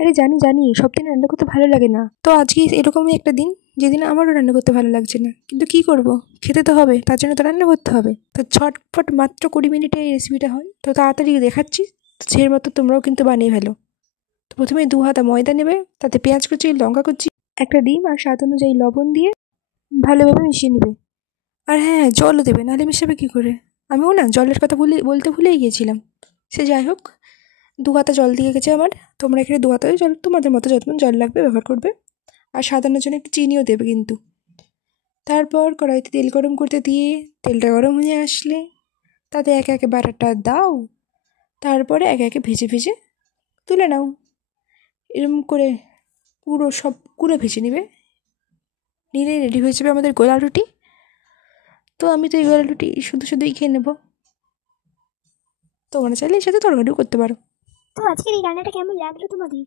আরে জানি জানি, সব দিন রান্না করতে ভালো লাগে না, তো আজকে এরকমই একটা দিন যেদিন আমারও রান্না করতে ভালো লাগছে না, কিন্তু কি করব, খেতে তো হবে, তার জন্য তো রান্না করতে হবে। তো ঝটপট মাত্র 20 মিনিটে এই রেসিপিটা হয়, তো তাড়াতাড়ি দেখাচ্ছি। তো সেই মতো তোমরাও কিন্তু বানিয়ে ফেলো। তো প্রথমে 2 হাতা ময়দা নেবে, তাতে পেঁয়াজ কুচি, লঙ্কা কুচি, একটা ডিম আর স্বাদ অনুযায়ী লবণ দিয়ে ভালোভাবে মিশিয়ে নেবে। আর হ্যাঁ, জলও দেবে, নাহলে মিশাবে কী করে? আমিও না জলের কথা বলতে ভুলেই গিয়েছিলাম। সে যাই হোক, 2 হাতা জল দিয়ে গেছে আমার। তোমরা এখানে 2 হাতায় জল তোমাদের মতো যত জল লাগবে ব্যবহার করবে। আর সাজানোর জন্য একটু চিনিও দেবে কিন্তু। তারপর কড়াইতে তেল গরম করতে দিয়ে তেলটা গরম হয়ে আসলে তাতে একে একে বাটারটা দাও। তারপরে একে একে ভেজে ভেজে তুলে নাও। এরম করে পুরো সবগুলো ভেজে নেবে, নিলেই রেডি হয়ে যাবে আমাদের গোলা রুটি। তো আমি তো এই গোলা রুটি শুধু শুধুই খেয়ে নেবো। তোমরা চাইলে এর সাথে তরকারিও করতে পারো। তো আজকের এই রান্নাটা কেমন লাগলো তোমাদের?